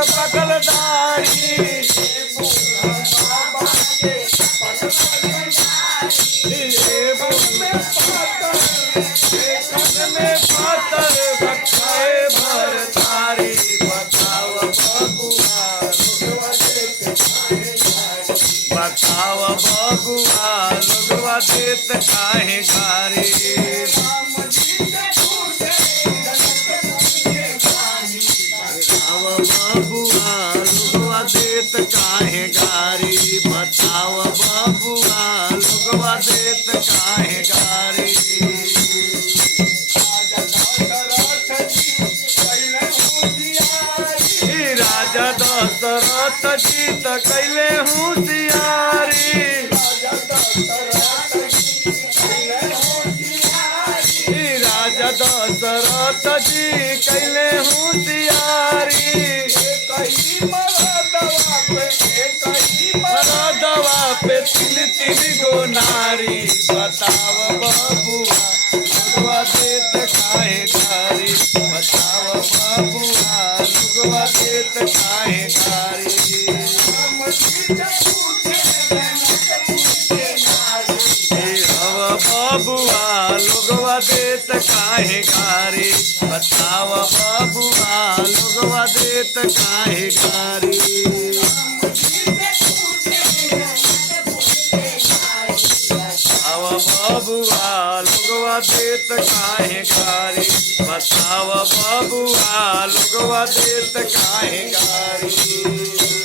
पकल पकल दाढ़ी में पातर बखाए भर तारी बताव बबुआ बताव बबुआ लोगवा देत काहे गारी बबुआ लोगवा देत काहे गारी बताव बबुआ लोगवा देत काहे गारी राजा दशरथ जी त कैले होशियारी राजा दशरथ जी कैले होशियारी मरदवा पे तिल तिल गो नारी बताव बबुआ लोगवा देत काहे गारी बताव बबुआ लोगवा देत काहे गारी बबुआ लोगवा देत काहे गारी बताव बबुआ लोगवा देत काहे गारी बबुआ लोगवा देत काहे गारी बताव बबुआ लोगवा देत काहे गारी